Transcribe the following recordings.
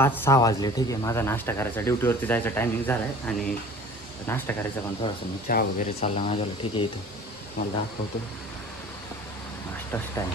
5-6 वाजले. ठीक आहे, माझा नाश्ता करायचा, ड्युटीवरती जायचा टायमिंग झाला आहे आणि नाश्ता करायचा पण थोडासा मी चहा वगैरे चालला माझ्याला. ठीक आहे, इथं मला दाखवतो नाश्ताच टाईम.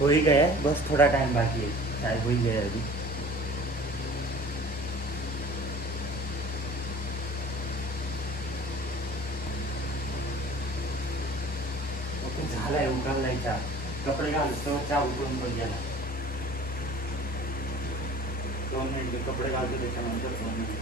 हो ही गया है, बस थोड़ा टाइम बाकी है, शायद वही गया अभी. ओके झालाय, उघडलाय चहा. कपडे घालतो चहा उकळून पण गेला. 2 मिनिट कपडे घालतो त्याच्यानंतर 2 मिनिट.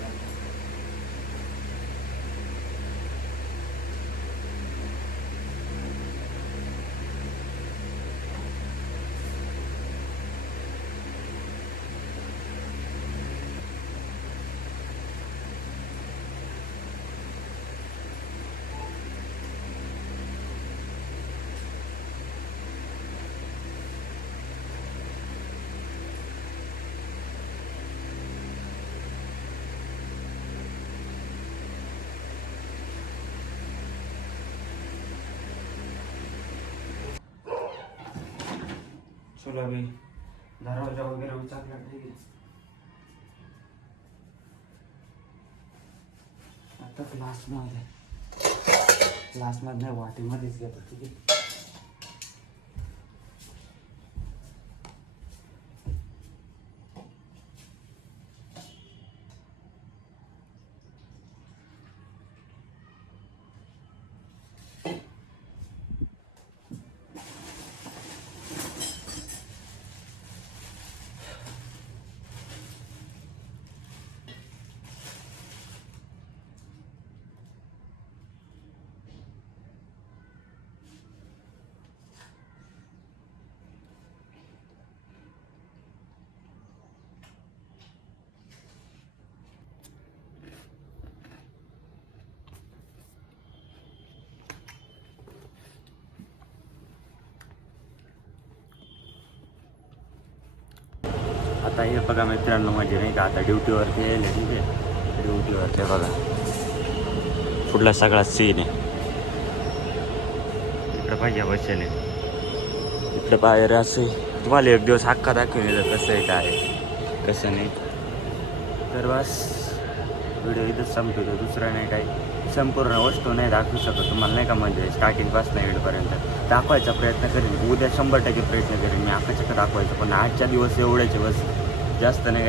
चलो अभी दरवाजा वगैरे उचकला. ठीक आहे, आता क्लासमध्ये नाही, वाटीमध्येच घेतो. ठीक आहे. आता हे बघा मित्रांनो, म्हणजे नाही का आता ड्युटीवरती येईल. ठीक आहे, ड्युटीवरती बघा पुढला सगळा सीन आहे. इकडं पाहिजे बसेल, इकडं बाहेर असे तुम्हाला एक दिवस हक्का दाखवलेलं कसं आहे काय कसं नाही. तर बस व्हिडिओ इथंच संपतो, दुसरं नाही काही. संपूर्ण वस्तू नाही दाखवू शकत तुम्हाला, नाही का, म्हणजे स्टार्टिंगपासून एंडपर्यंत दाखवायचा प्रयत्न करेन. उद्या 100% प्रयत्न करेन मी आकाशाचं दाखवायचं, पण आजच्या दिवस एवढ्याचे बस, जास्त नाही काही.